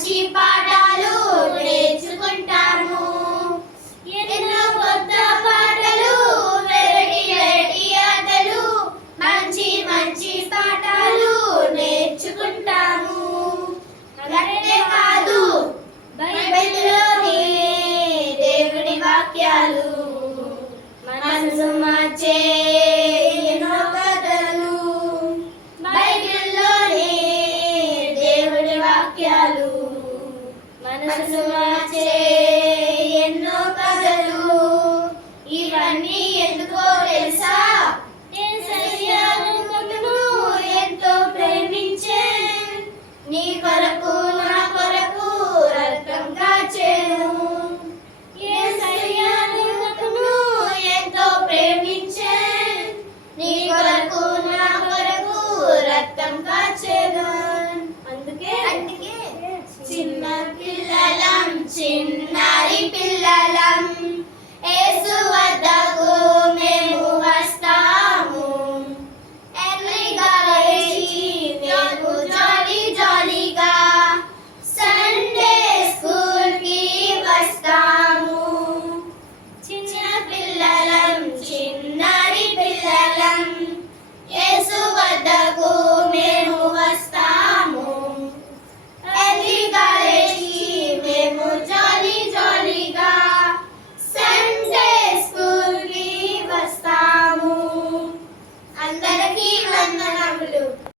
మంచి పాఠాలు నేర్చుకుంటాము. ఎన్నో కొత్త పాటలు వెరైటీ వెరటి ఆటలు మంచి మంచి పాఠాలు నేర్చుకుంటాము. అలాగే కాదు. బైబిల్లోని దేవుని వాక్యాలు మనసు మార్చే మనసు మార్చే ఎన్నో కథలు. ఇవన్నీ ఎందుకో తెలుసా? ఎంతో ప్రేమించే. నీ కొరకు నా కొరకు రక్తం కాచేను ఎంతో ప్రేమించే. నీ కొరకు నా కొరకు రక్తం చిన్నరి పిల్లలం. ఏసు